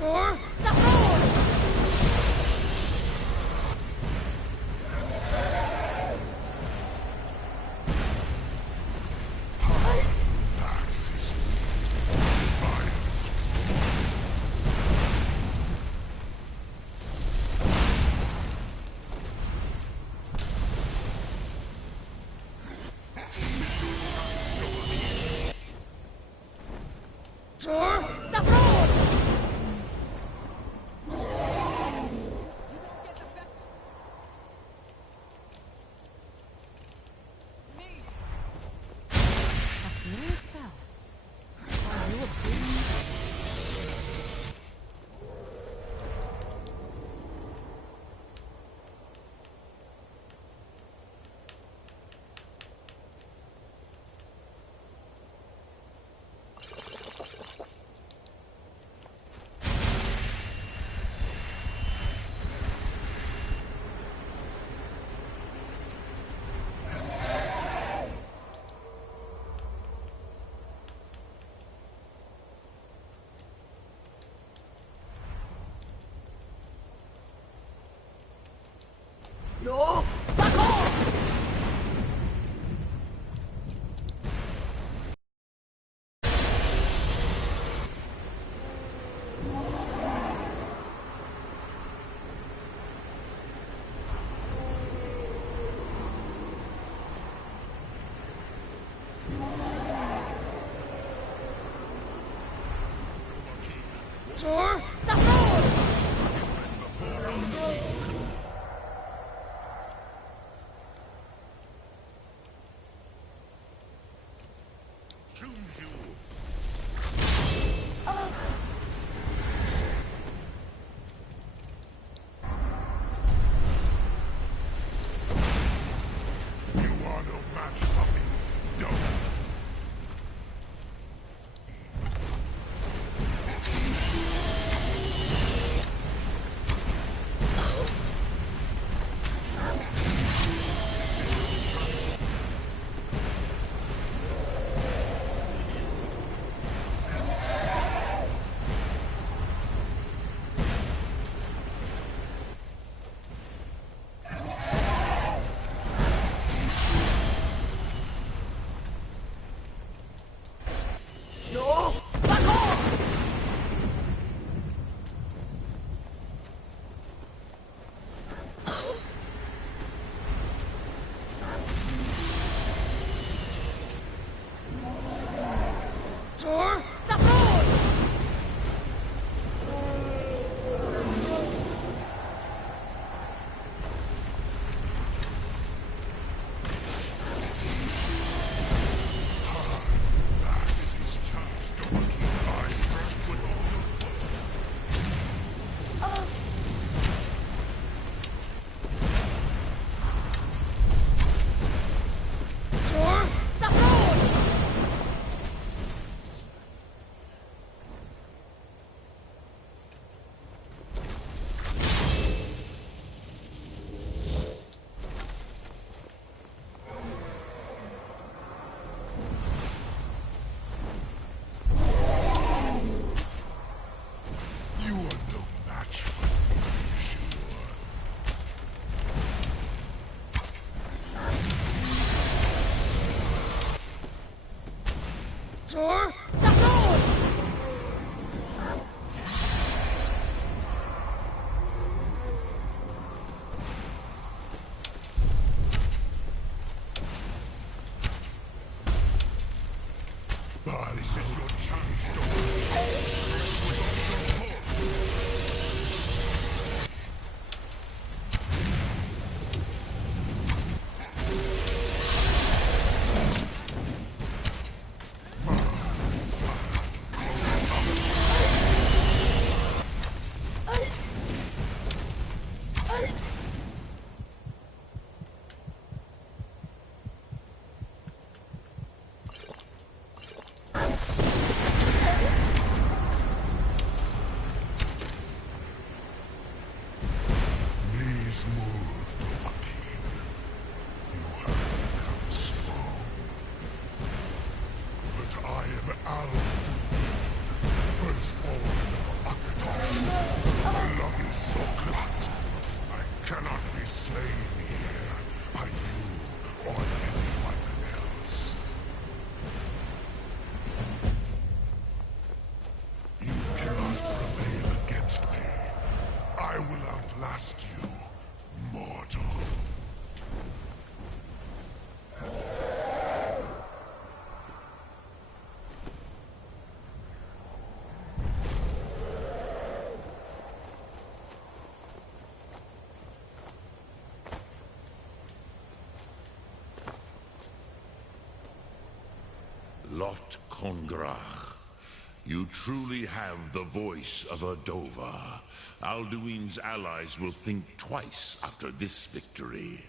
No! Back off! This is your chance to slain here by you or anyone else. You cannot prevail against me. I will outlast you, mortal. Lot Kongrach, you truly have the voice of a Dova. Alduin's allies will think twice after this victory.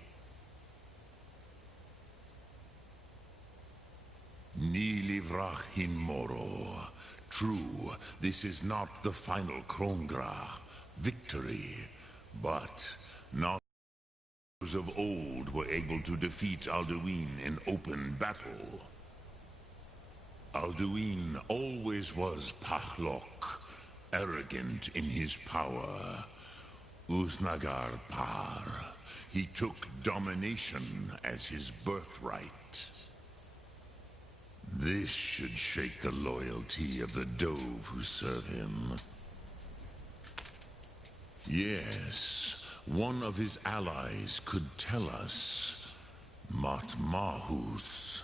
Ni livrach hin moro. True, this is not the final Kongrach victory, but not those of old were able to defeat Alduin in open battle. Alduin always was Pahlok, arrogant in his power. Uznagar Par. He took domination as his birthright. This should shake the loyalty of the Dove who serve him. Yes, one of his allies could tell us. Matmahus.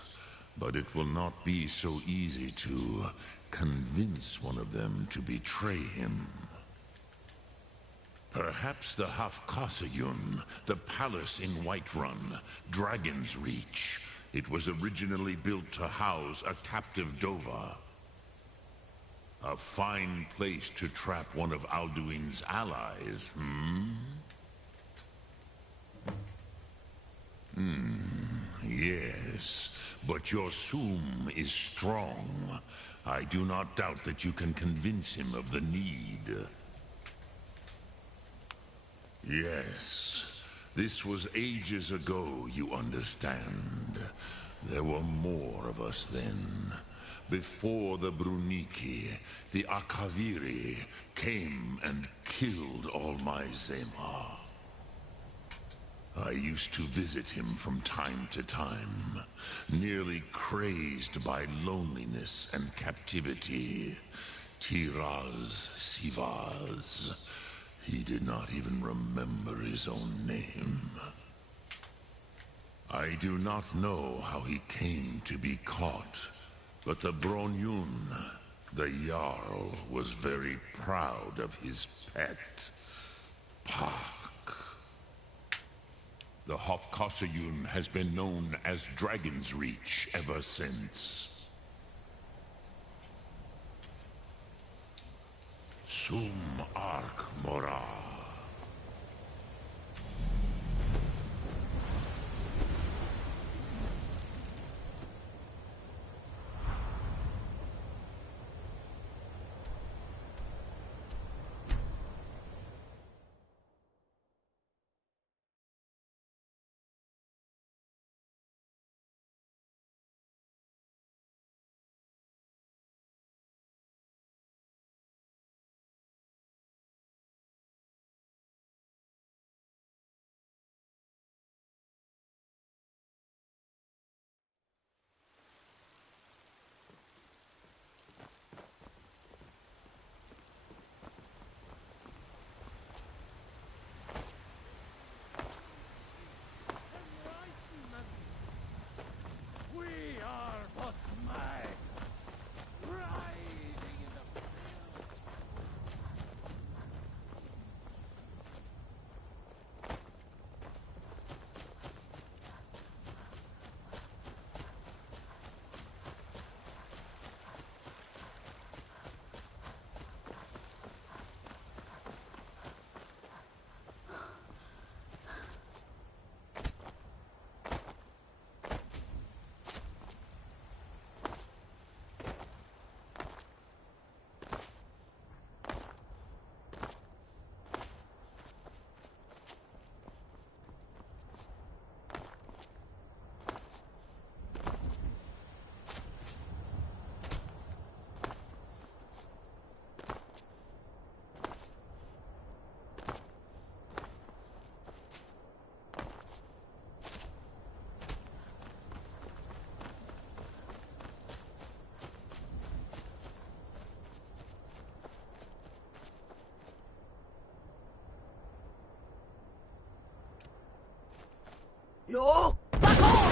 But it will not be so easy to convince one of them to betray him. Perhaps the Hafkasayun, the palace in Whiterun, Dragon's Reach. It was originally built to house a captive Dova. A fine place to trap one of Alduin's allies, Yes, but your Sum is strong. I do not doubt that you can convince him of the need. Yes, this was ages ago, you understand. There were more of us then. Before the Bruniki, the Akaviri came and killed all my Zema. I used to visit him from time to time, nearly crazed by loneliness and captivity. Tiraz Sivaz. He did not even remember his own name. I do not know how he came to be caught, but the Bronyun, the Jarl, was very proud of his pet, Pak. The Hofkosayun has been known as Dragon's Reach ever since. Sum Ark Mora. Yo! Back off!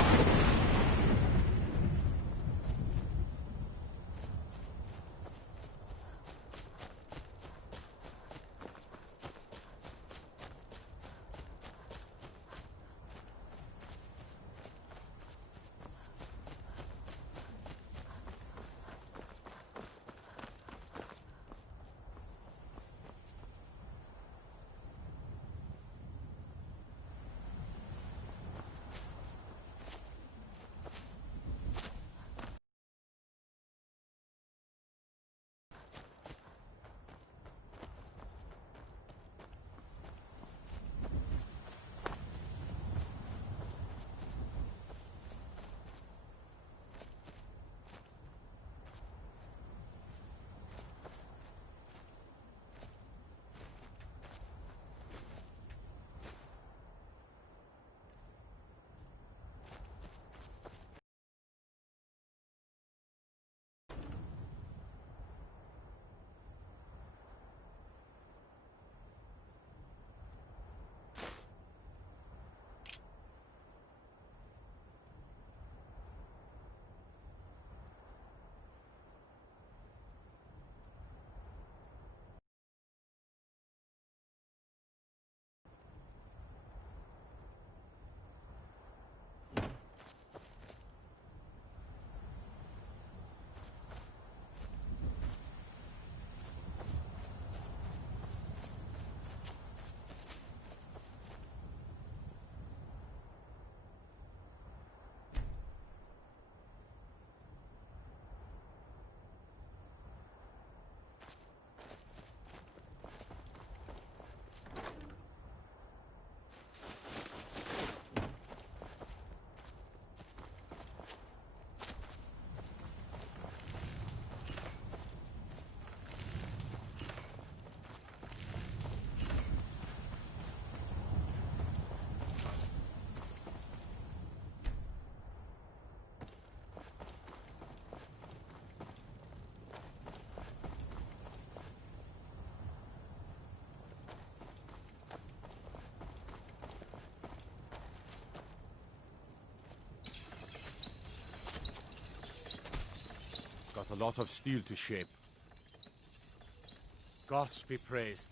Got a lot of steel to shape. Gods be praised.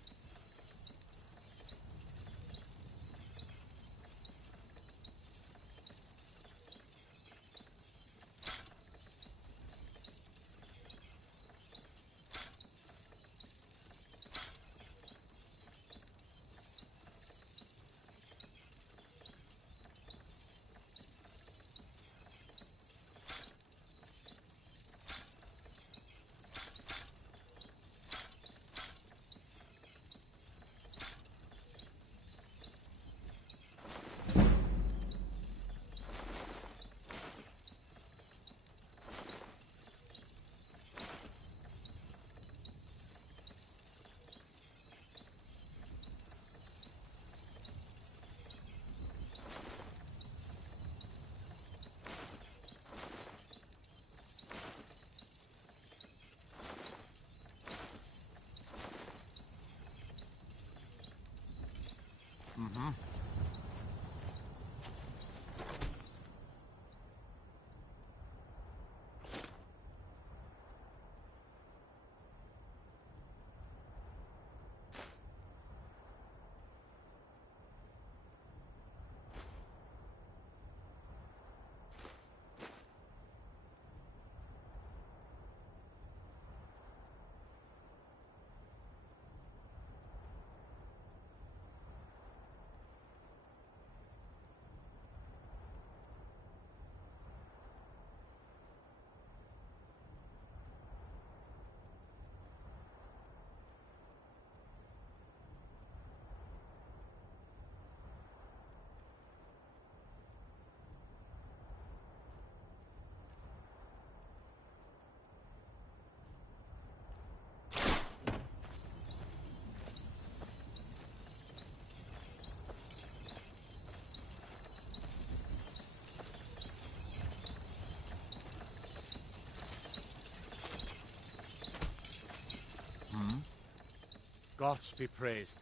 Gods be praised.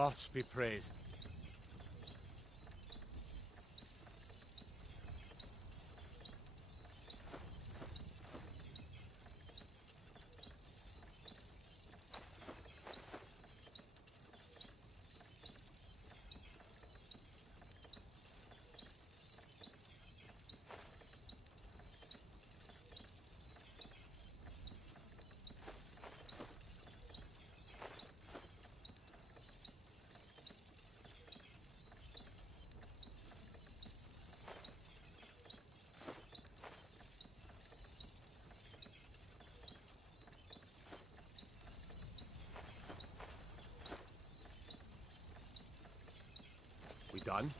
gods be praised. We done?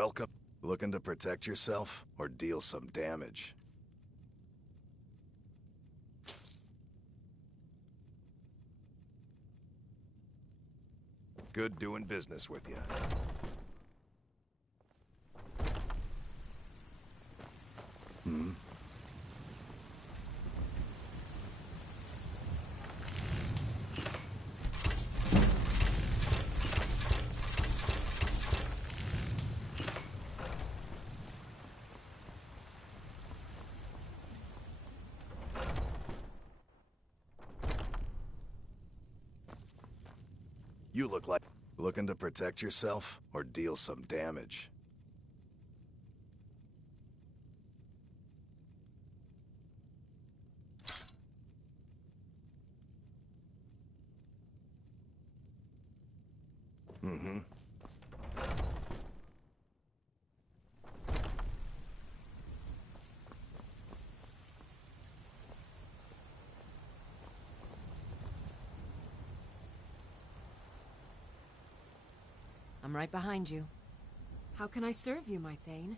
Welcome. Looking to protect yourself or deal some damage? Good doing business with you. You look like... Looking to protect yourself or deal some damage? Mm-hmm. I'm right behind you. How can I serve you, my Thane?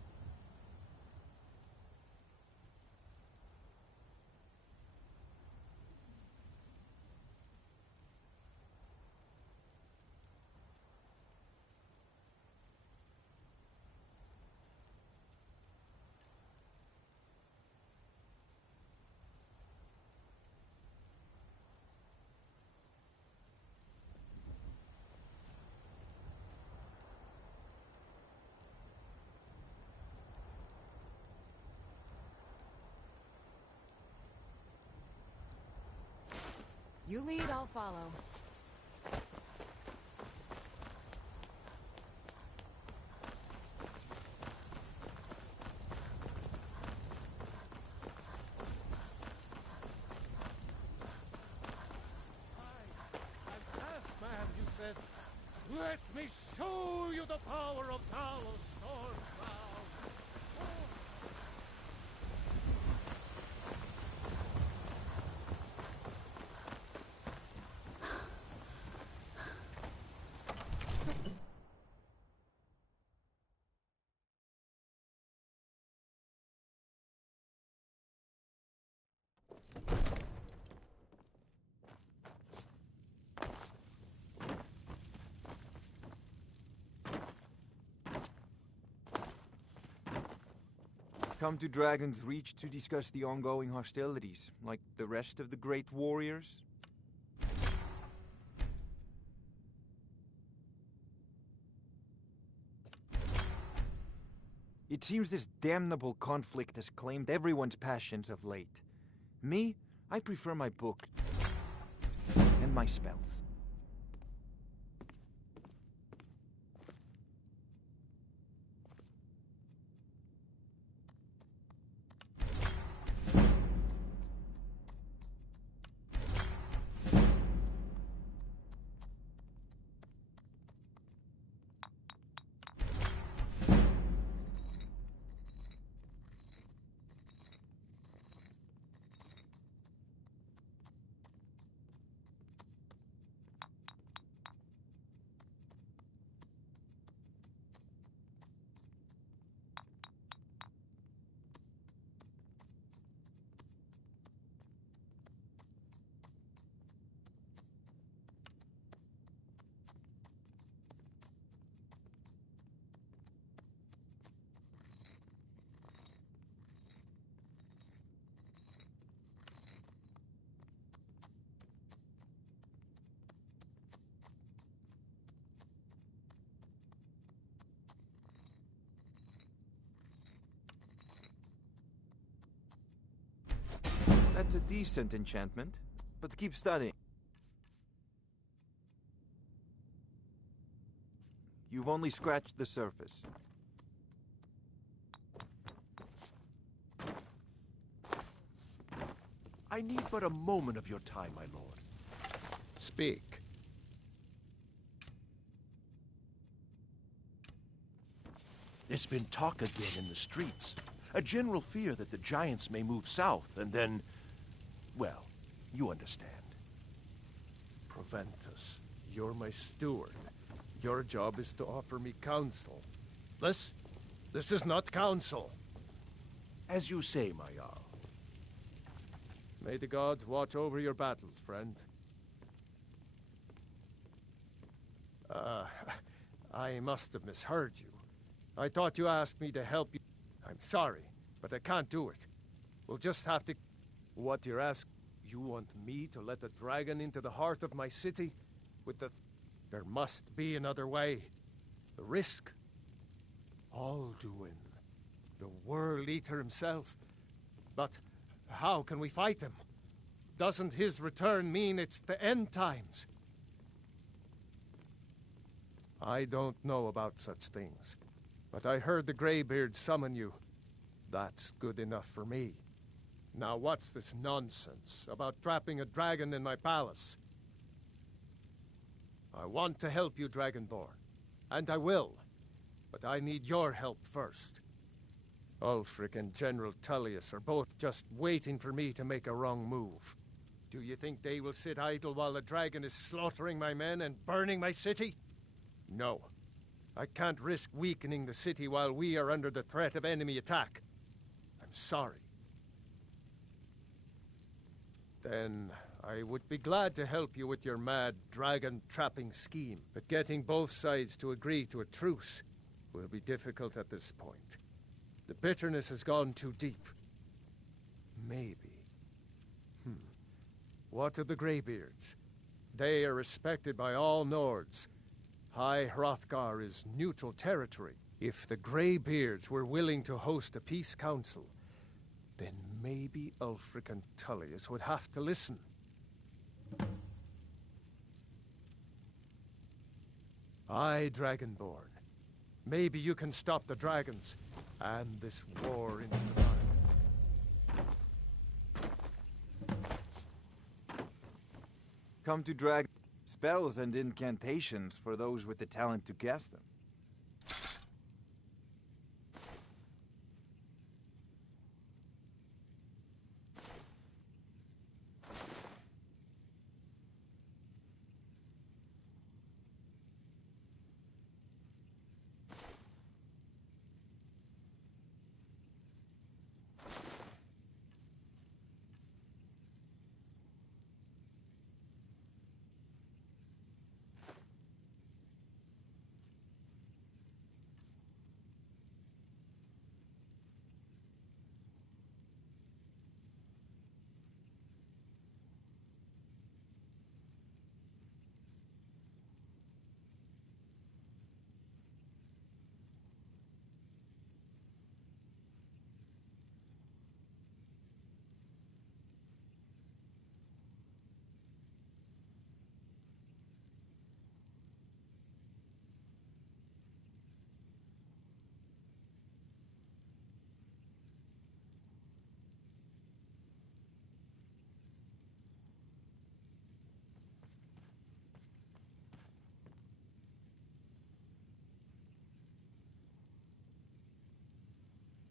You lead, I'll follow. Man, you said, let me show you the power of Talos Stormcloud. Come to Dragon's Reach to discuss the ongoing hostilities, like the rest of the great warriors? It seems this damnable conflict has claimed everyone's passions of late. Me, I prefer my book and my spells. That's a decent enchantment, but keep studying. You've only scratched the surface. I need but a moment of your time, my lord. Speak. There's been talk again in the streets. A general fear that the giants may move south and then... well, you understand. Proventus, you're my steward. Your job is to offer me counsel. This is not counsel. As you say, my Jarl. May the gods watch over your battles, friend. I must have misheard you. I thought you asked me to help you. I'm sorry, but I can't do it. We'll just have to... What you're asking? You want me to let a dragon into the heart of my city? With the... There must be another way. The risk. Alduin. The World Eater himself. But how can we fight him? Doesn't his return mean it's the end times? I don't know about such things, but I heard the Greybeard summon you. That's good enough for me. Now what's this nonsense about trapping a dragon in my palace? I want to help you, Dragonborn, and I will, but I need your help first. Ulfric and General Tullius are both just waiting for me to make a wrong move. Do you think they will sit idle while the dragon is slaughtering my men and burning my city? No. I can't risk weakening the city while we are under the threat of enemy attack. I'm sorry. Then I would be glad to help you with your mad dragon-trapping scheme, but getting both sides to agree to a truce will be difficult at this point. The bitterness has gone too deep. Maybe. What of the Greybeards? They are respected by all Nords. High Hrothgar is neutral territory. If the Greybeards were willing to host a peace council, then maybe Ulfric and Tullius would have to listen. Aye, Dragonborn. Maybe you can stop the dragons and this war into the mind. Come to drag spells and incantations for those with the talent to cast them.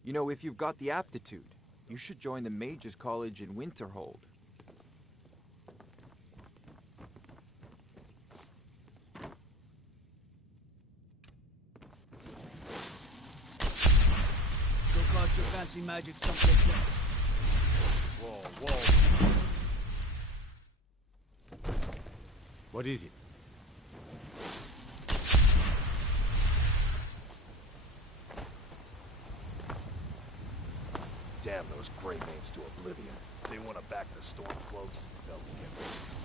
You know, if you've got the aptitude, you should join the Mages College in Winterhold. Go cast your fancy magic someplace else. Whoa. What is it? Damn those Grey Mains to oblivion. They want to back the Stormcloaks. They'll get it.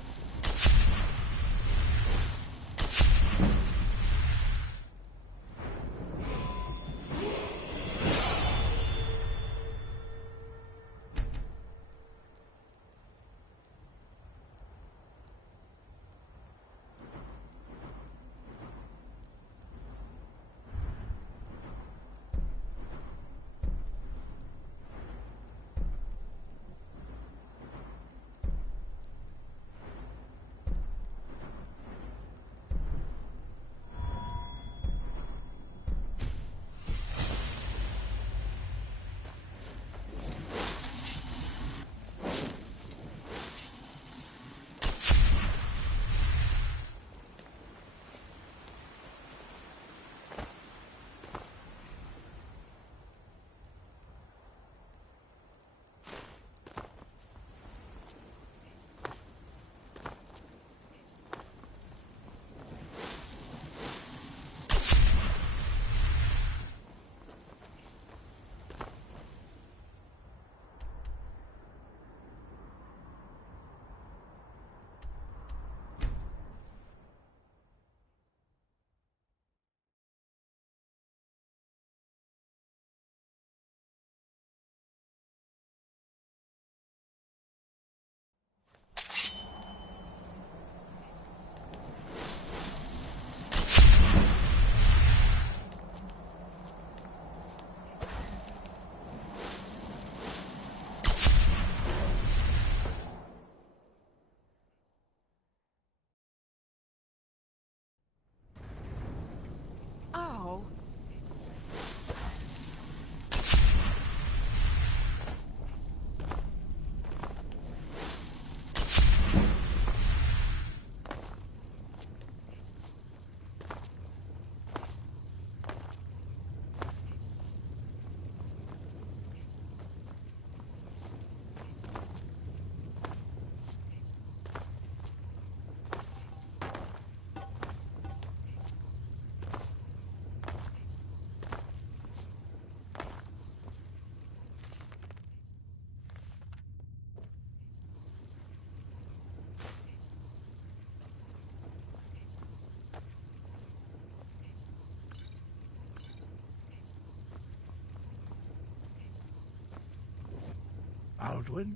Aldwin?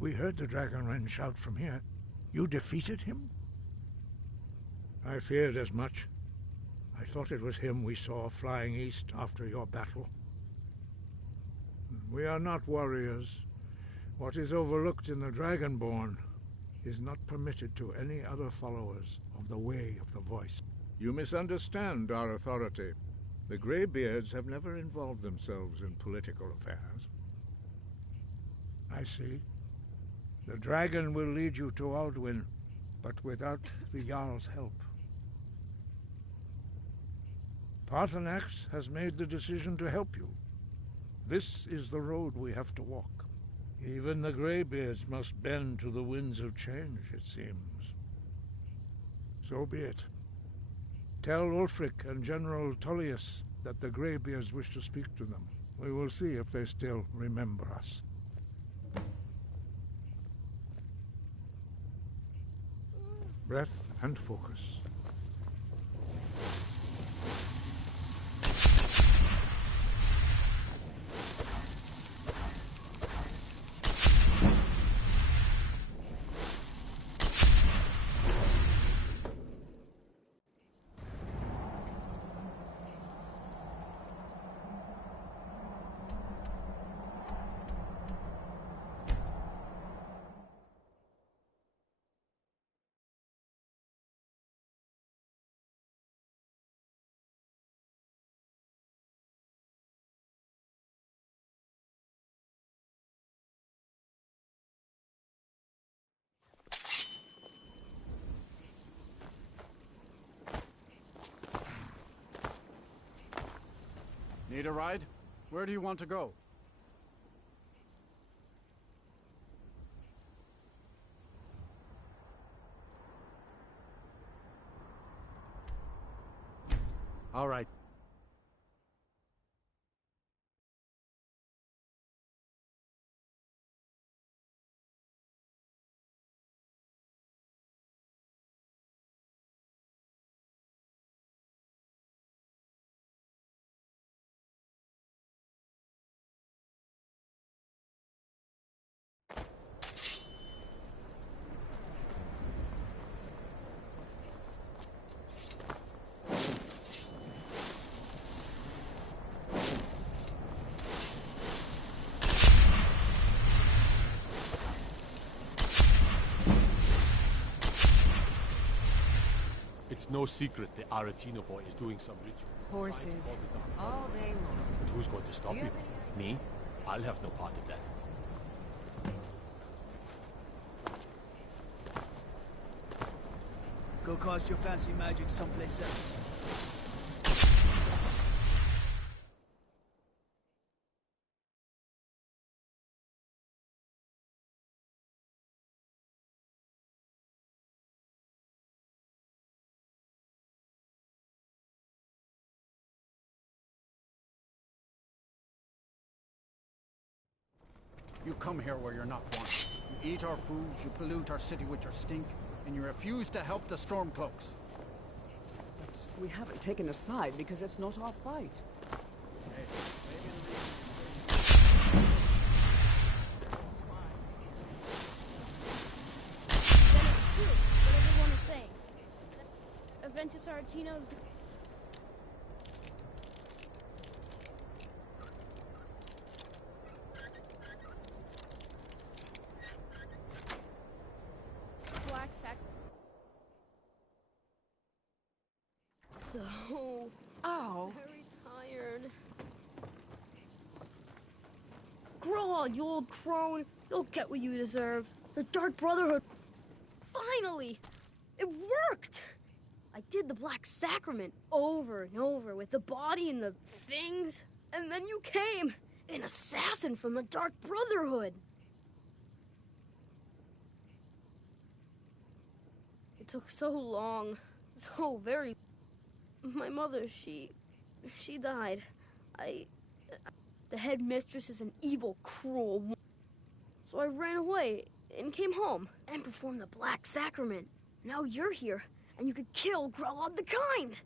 We heard the Dragonren shout from here. You defeated him? I feared as much. I thought it was him we saw flying east after your battle. We are not warriors. What is overlooked in the Dragonborn is not permitted to any other followers of the Way of the Voice. You misunderstand our authority. The Greybeards have never involved themselves in political affairs. I see. The dragon will lead you to Aldwin, but without the Jarl's help. Paarthurnax has made the decision to help you. This is the road we have to walk. Even the Greybeards must bend to the winds of change, it seems. So be it. Tell Ulfric and General Tullius that the Greybeards wish to speak to them. We will see if they still remember us. Breath and focus. Need a ride? Where do you want to go? All right. It's no secret the Aretino boy is doing some ritual. Horses. All day long. But who's going to stop Do you him? have any Me? I'll have no part in that. Go cast your fancy magic someplace else. You come here where you're not wanted. You eat our food, you pollute our city with your stink, and you refuse to help the Stormcloaks. But we haven't taken a side because it's not our fight. Hey, Then it's true, what everyone is saying. Aventus Aretino's... Black sack... So... Oh. very tired. Grog, you old crone. You'll get what you deserve. The Dark Brotherhood... Finally! It worked! I did the Black Sacrament over and over with the body and the things. And then you came! An assassin from the Dark Brotherhood! It took so long. So very... My mother, she died. The headmistress is an evil, cruel woman. So I ran away and came home and performed the Black Sacrament. Now you're here, and you could kill Grelod the Kind.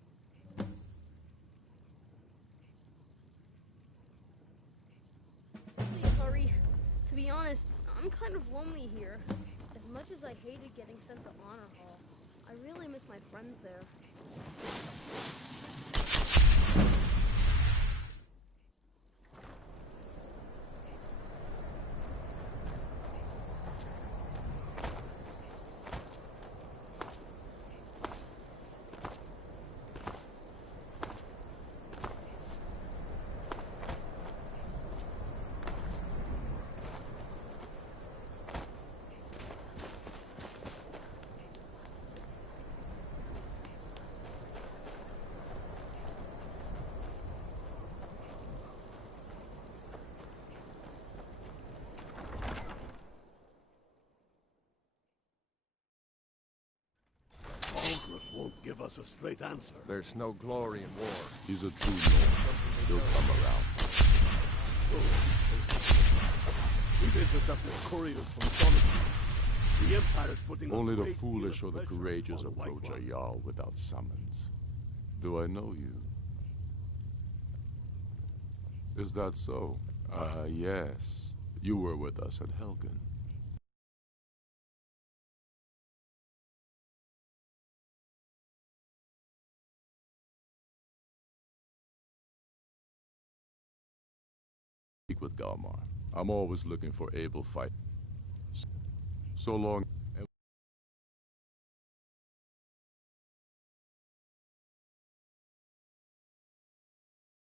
Please hurry. To be honest, I'm kind of lonely here. As much as I hated getting sent to Honor Hall, I really miss my friends there. Won't give us a straight answer. There's no glory in war. He's a true lord. He'll come around. We've intercepted couriers from Solitude. The Empire's putting Only the great foolish deal or of the pressure courageous on the White approach a One. Jarl without summons. Do I know you? Is that so? Yes. You were with us at Helgen. Speak with Galmar. I'm always looking for able fight. So long.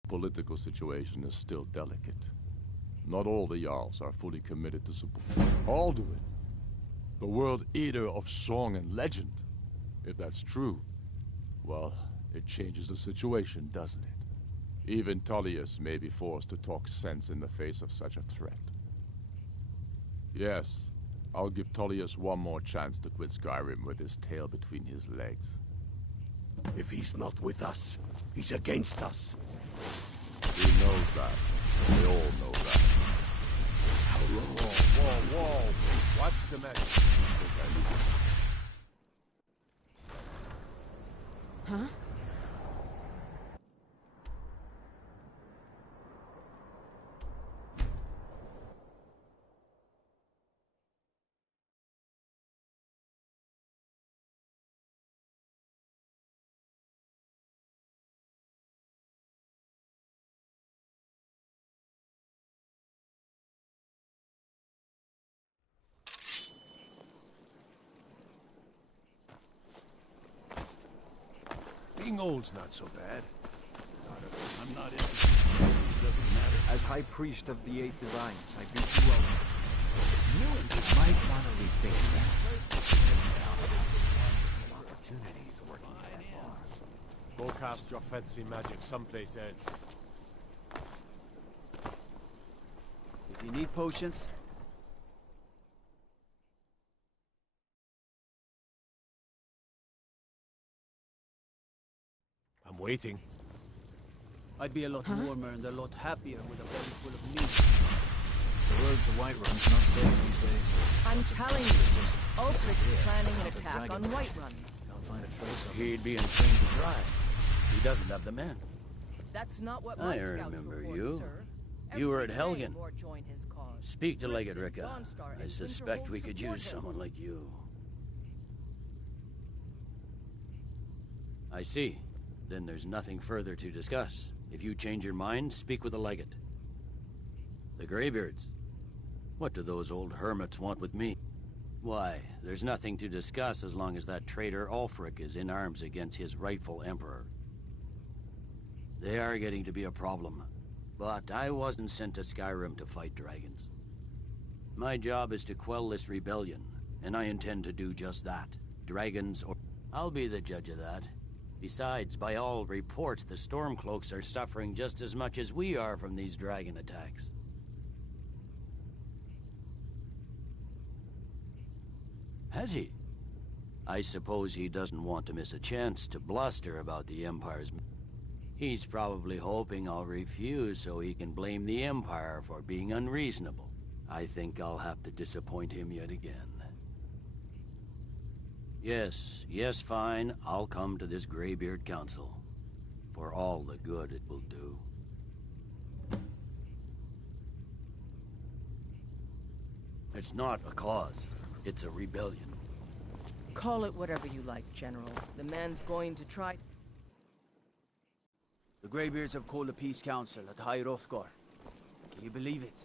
Political situation is still delicate. Not all the Jarls are fully committed to support. All do it. The world eater of song and legend. If that's true, well, it changes the situation, doesn't it? Even Tullius may be forced to talk sense in the face of such a threat. Yes, I'll give Tullius one more chance to quit Skyrim with his tail between his legs. If he's not with us, he's against us. He knows that. They all know that. Whoa. What's the message? Huh? Being old's not so bad. I'm not interested. It doesn't matter. As High Priest of the Eight Divines, I bid you welcome. You might want to rethink that. Opportunities working at that bar. Go cast your fancy magic someplace else. If you need potions, I'm waiting. I'd be a lot warmer and a lot happier with a belly full of meat. the roads of Whiterun's not safe these days. I'm telling you, Ulfric's planning an attack on Whiterun. Can't find a trace of him. He'd be insane to try. He doesn't have the men. That's not what my I scouts remember report, you. sir. You were at Every day Helgen. more join his cause. Speak to Legate Tristan, Ricka. Dawnstar, I and suspect Winterhold we could support use him. someone like you. I see. Then there's nothing further to discuss. If you change your mind, speak with the Legate. The Greybeards. What do those old hermits want with me? Why, there's nothing to discuss as long as that traitor Ulfric is in arms against his rightful emperor. They are getting to be a problem. But I wasn't sent to Skyrim to fight dragons. My job is to quell this rebellion, and I intend to do just that. Dragons or... I'll be the judge of that. Besides, by all reports, the Stormcloaks are suffering just as much as we are from these dragon attacks. Has he? I suppose he doesn't want to miss a chance to bluster about the Empire's... He's probably hoping I'll refuse so he can blame the Empire for being unreasonable. I think I'll have to disappoint him yet again. Yes, fine. I'll come to this Greybeard Council. For all the good it will do. It's not a cause. It's a rebellion. Call it whatever you like, General. The man's going to try... The Greybeards have called a peace council at High Hrothgar. Can you believe it?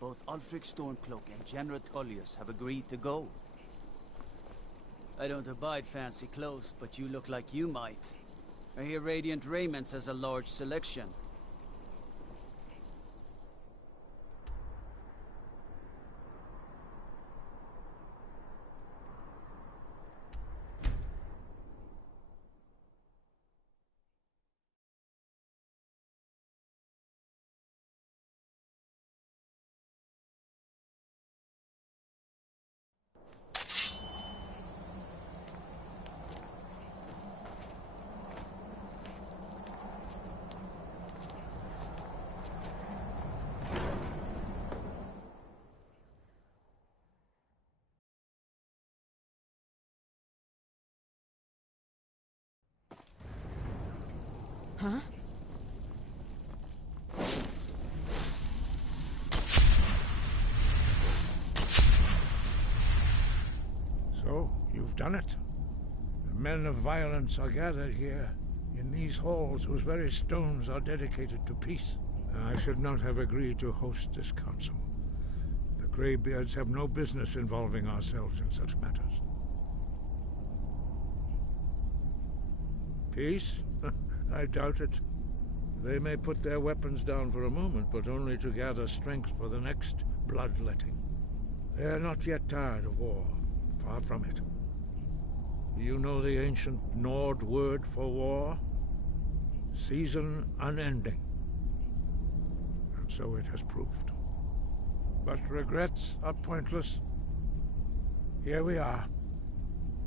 Both Ulfric Stormcloak and General Tullius have agreed to go. I don't abide fancy clothes, but you look like you might. I hear Radiant Raiments has a large selection. Huh? So, you've done it. The men of violence are gathered here, in these halls whose very stones are dedicated to peace. I should not have agreed to host this council. The Greybeards have no business involving ourselves in such matters. Peace? I doubt it. They may put their weapons down for a moment, but only to gather strength for the next bloodletting. They are not yet tired of war. Far from it. Do you know the ancient Nord word for war? Season unending. And so it has proved. But regrets are pointless. Here we are.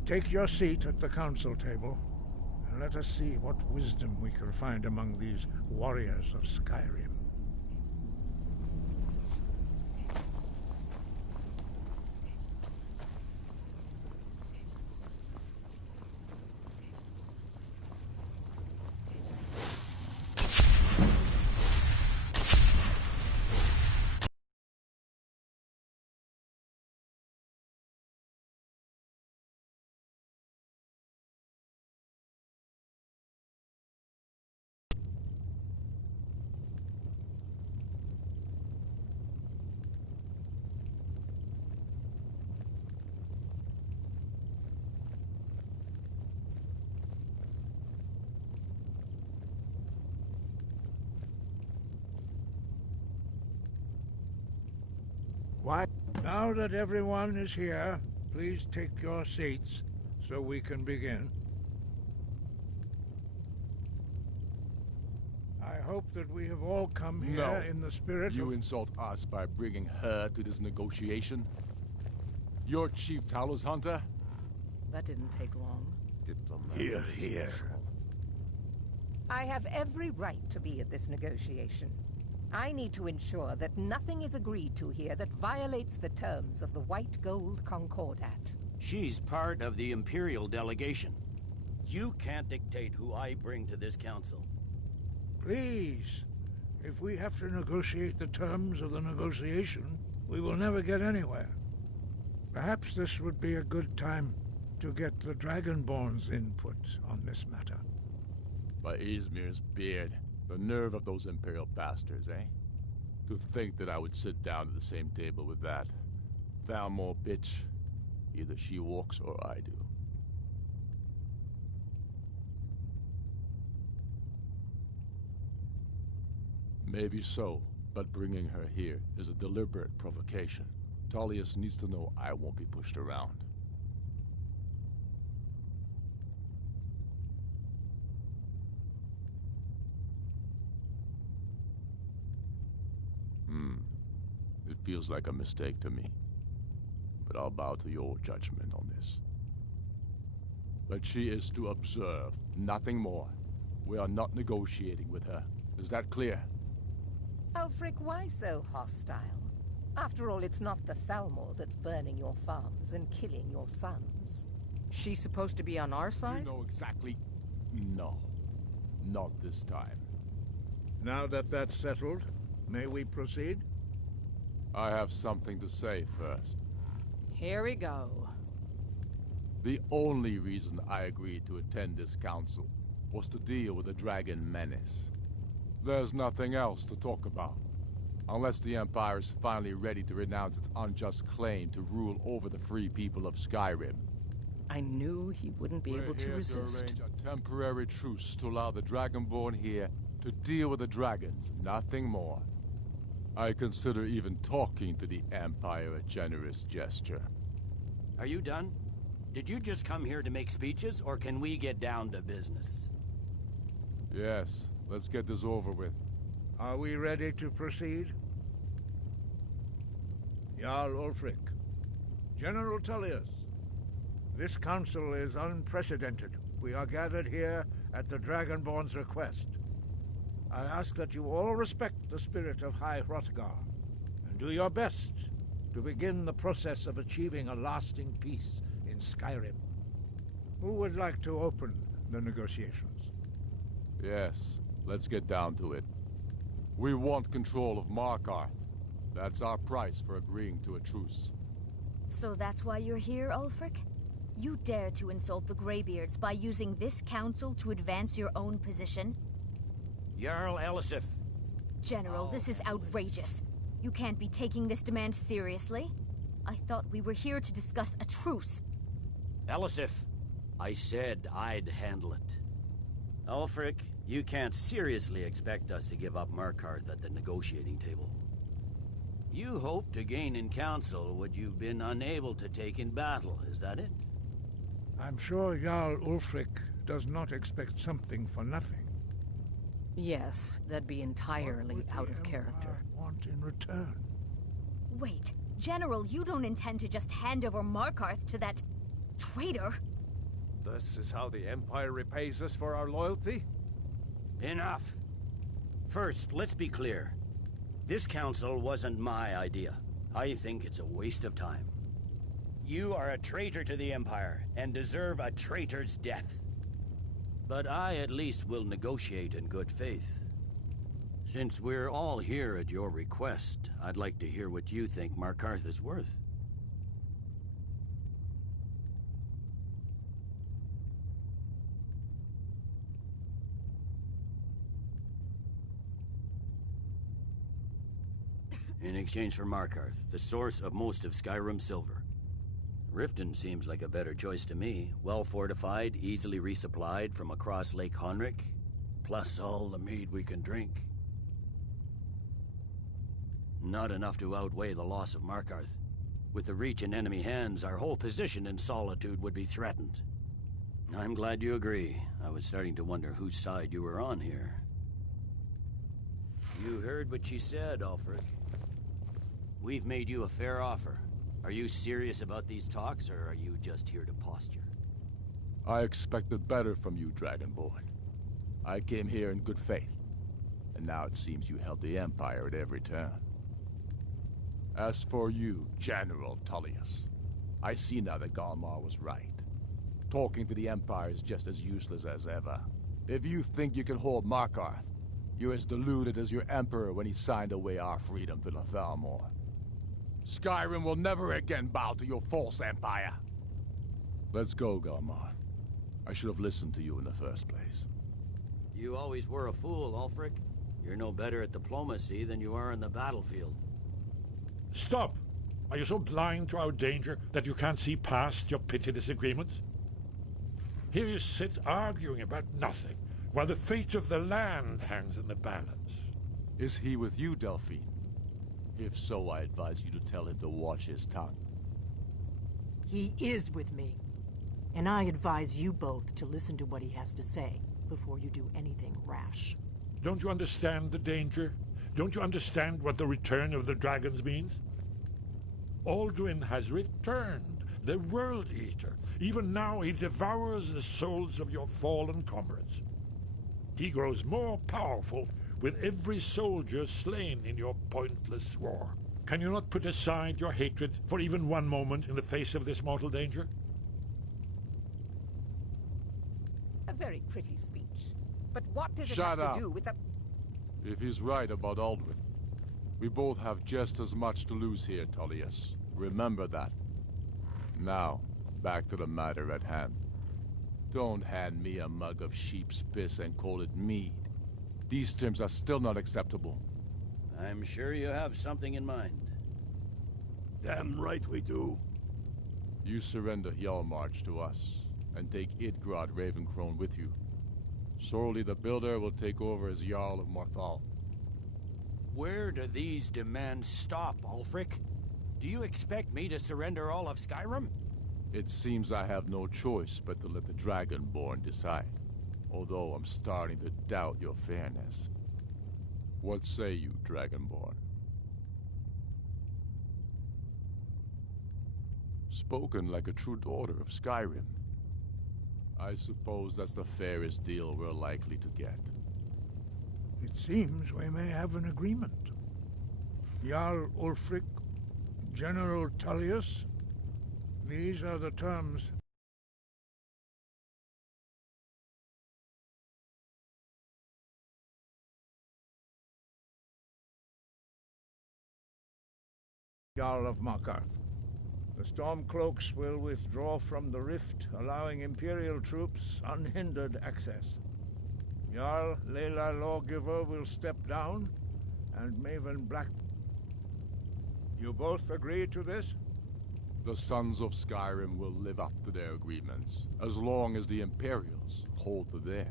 Take your seat at the council table, and let us see what wisdom we can find among these warriors of Skyrim. Why? Now that everyone is here, please take your seats so we can begin. I hope that we have all come here in the spirit You of... insult us by bringing her to this negotiation? You're Chief Talos Hunter? That didn't take long. Here, here. I have every right to be at this negotiation. I need to ensure that nothing is agreed to here that violates the terms of the White Gold Concordat. She's part of the Imperial delegation. You can't dictate who I bring to this council. Please, if we have to negotiate the terms of the negotiation, we will never get anywhere. Perhaps this would be a good time to get the Dragonborn's input on this matter. By Izmir's beard. The nerve of those Imperial bastards, eh? To think that I would sit down at the same table with that Thalmor bitch. Either she walks or I do. Maybe so, but bringing her here is a deliberate provocation. Tullius needs to know I won't be pushed around. It feels like a mistake to me. But I'll bow to your judgment on this. But she is to observe, nothing more. We are not negotiating with her. Is that clear? Ulfric, why so hostile? After all, it's not the Thalmor that's burning your farms and killing your sons. She's supposed to be on our side? You know exactly... No. Not this time. Now that that's settled, may we proceed? I have something to say first. Here we go. The only reason I agreed to attend this council was to deal with the dragon menace. There's nothing else to talk about. Unless the Empire is finally ready to renounce its unjust claim to rule over the free people of Skyrim. I knew he wouldn't be able to resist. We're here to arrange a temporary truce to allow the Dragonborn here to deal with the dragons, nothing more. I consider even talking to the Empire a generous gesture. Are you done? Did you just come here to make speeches, or can we get down to business? Yes, let's get this over with. Are we ready to proceed? Jarl Ulfric, General Tullius, this council is unprecedented. We are gathered here at the Dragonborn's request. I ask that you all respect the spirit of High Hrothgar, and do your best to begin the process of achieving a lasting peace in Skyrim. Who would like to open the negotiations? Yes, let's get down to it. We want control of Markarth. That's our price for agreeing to a truce. So that's why you're here, Ulfric? You dare to insult the Greybeards by using this council to advance your own position? Jarl Elisif. General, this is outrageous. You can't be taking this demand seriously. I thought we were here to discuss a truce. Elisif, I said I'd handle it. Ulfric, you can't seriously expect us to give up Markarth at the negotiating table. You hoped to gain in council what you've been unable to take in battle, is that it? I'm sure Jarl Ulfric does not expect something for nothing. Yes, that'd be entirely out of character. Want in return? Wait, General, you don't intend to just hand over Markarth to that traitor? This is how the Empire repays us for our loyalty? Enough. First, let's be clear. This council wasn't my idea. I think it's a waste of time. You are a traitor to the Empire, and deserve a traitor's death. But I at least will negotiate in good faith. Since we're all here at your request, I'd like to hear what you think Markarth is worth. In exchange for Markarth, the source of most of Skyrim's silver. Riften seems like a better choice to me. Well fortified, easily resupplied from across Lake Honric, plus all the mead we can drink. Not enough to outweigh the loss of Markarth. With the Reach in enemy hands, our whole position in Solitude would be threatened. I'm glad you agree. I was starting to wonder whose side you were on here. You heard what she said, Ulfric. We've made you a fair offer. Are you serious about these talks, or are you just here to posture? I expected better from you, Dragonborn. I came here in good faith, and now it seems you help the Empire at every turn. As for you, General Tullius, I see now that Galmar was right. Talking to the Empire is just as useless as ever. If you think you can hold Markarth, you're as deluded as your Emperor when he signed away our freedom to the Thalmor. Skyrim will never again bow to your false empire. Let's go, Galmar. I should have listened to you in the first place. You always were a fool, Ulfric. You're no better at diplomacy than you are in the battlefield. Stop! Are you so blind to our danger that you can't see past your petty disagreements? Here you sit arguing about nothing, while the fate of the land hangs in the balance. Is he with you, Delphine? If so, I advise you to tell him to watch his tongue. He is with me. And I advise you both to listen to what he has to say before you do anything rash. Don't you understand the danger? Don't you understand what the return of the dragons means? Alduin has returned, the World Eater. Even now he devours the souls of your fallen comrades. He grows more powerful with every soldier slain in your pointless war. Can you not put aside your hatred for even one moment in the face of this mortal danger? A very pretty speech. But what does it Shut have up. to do with the... If he's right about Alduin, We both have just as much to lose here, Tullius. Remember that. Now, back to the matter at hand. Don't hand me a mug of sheep's piss and call it mead. These terms are still not acceptable. I'm sure you have something in mind. Damn right we do. You surrender Hjalmarch to us, and take Idgrod Ravencrone with you. Sorely the Builder will take over as Jarl of Morthal. Where do these demands stop, Ulfric? Do you expect me to surrender all of Skyrim? It seems I have no choice but to let the Dragonborn decide, although I'm starting to doubt your fairness. What say you, Dragonborn? Spoken like a true daughter of Skyrim. I suppose that's the fairest deal we're likely to get. It seems we may have an agreement. Jarl Ulfric, General Tullius, these are the terms. Jarl of Markarth. The Stormcloaks will withdraw from the rift, allowing Imperial troops unhindered access. Jarl Layla Lawgiver will step down, and Maven Black... You both agree to this? The Sons of Skyrim will live up to their agreements, as long as the Imperials hold to theirs.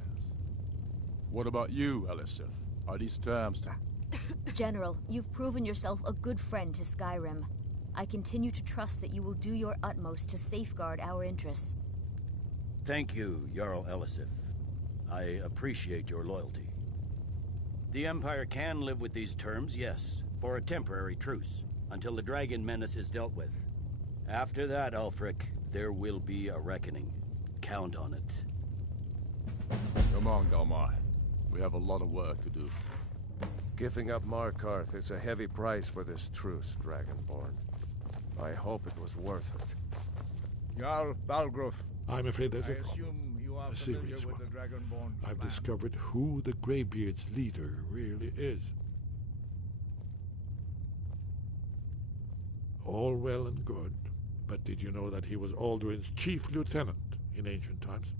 What about you, Elisif? Are these terms to... General, you've proven yourself a good friend to Skyrim. I continue to trust that you will do your utmost to safeguard our interests. Thank you, Jarl Elisif. I appreciate your loyalty. The Empire can live with these terms, yes, for a temporary truce, until the dragon menace is dealt with. After that, Ulfric, there will be a reckoning. Count on it. Come on, Galmar. We have a lot of work to do. Giving up Markarth is a heavy price for this truce, Dragonborn. I hope it was worth it. Jarl Balgruf. I'm afraid there's I assume you are a familiar serious with one. the Dragonborn I've plan. discovered who the Greybeard's leader really is. All well and good, but did you know that he was Alduin's chief lieutenant in ancient times?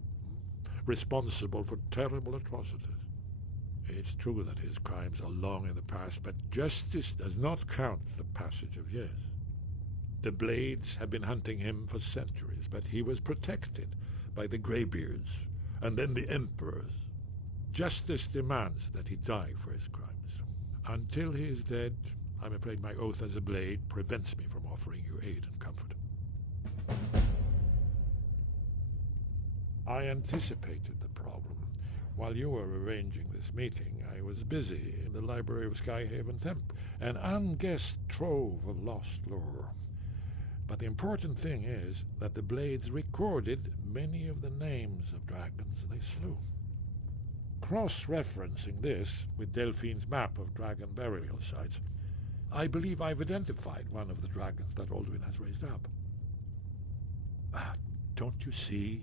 Responsible for terrible atrocities. It's true that his crimes are long in the past, but justice does not count the passage of years. The Blades have been hunting him for centuries, but he was protected by the Greybeards and then the Emperors. Justice demands that he die for his crimes. Until he is dead, I'm afraid my oath as a Blade prevents me from offering you aid and comfort. I anticipated the problem. While you were arranging this meeting, I was busy in the library of Skyhaven Temple, an unguessed trove of lost lore. But the important thing is that the Blades recorded many of the names of dragons they slew. Cross-referencing this with Delphine's map of dragon burial sites, I believe I've identified one of the dragons that Alduin has raised up. Don't you see?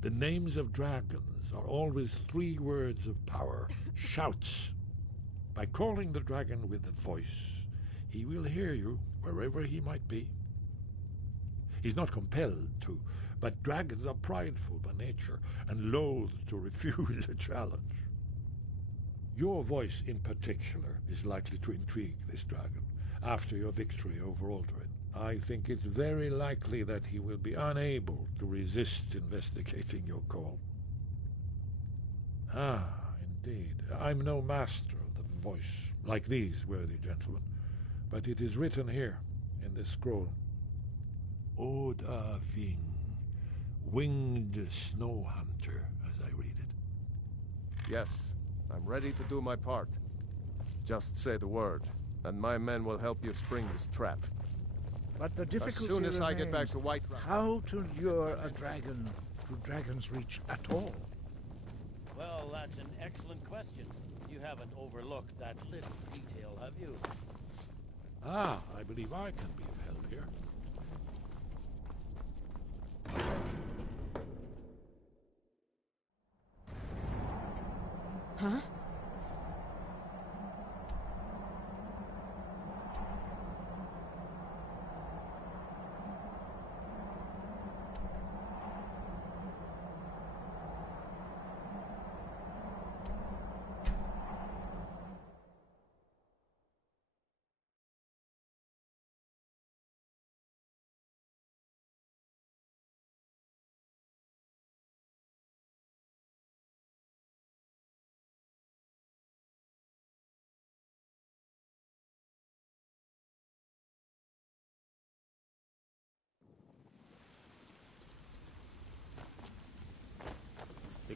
The names of dragons are always 3 words of power, shouts. By calling the dragon with a voice, he will hear you wherever he might be. He's not compelled to, but dragons are prideful by nature and loath to refuse a challenge. Your voice in particular is likely to intrigue this dragon after your victory over Alduin. I think it's very likely that he will be unable to resist investigating your call. Ah, indeed. I'm no master of the voice, like these worthy gentlemen, but it is written here in this scroll. Oda Ving, winged snow hunter, as I read it. Yes, I'm ready to do my part. Just say the word, and my men will help you spring this trap. But the difficulty as soon as I get remains back to Whiterun. How to lure a dragon to Dragon's Reach at all? Well, that's an excellent question. You haven't overlooked that little detail, have you? Ah, I believe I can be of help here. Huh?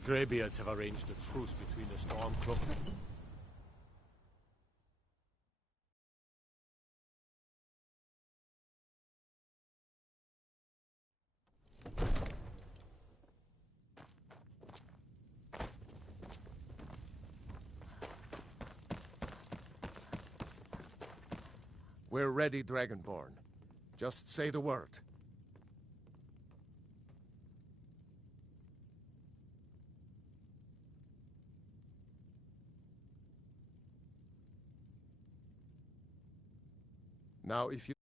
Greybeards have arranged a truce between the Stormcloak. We're ready, Dragonborn. Just say the word. Now, if you...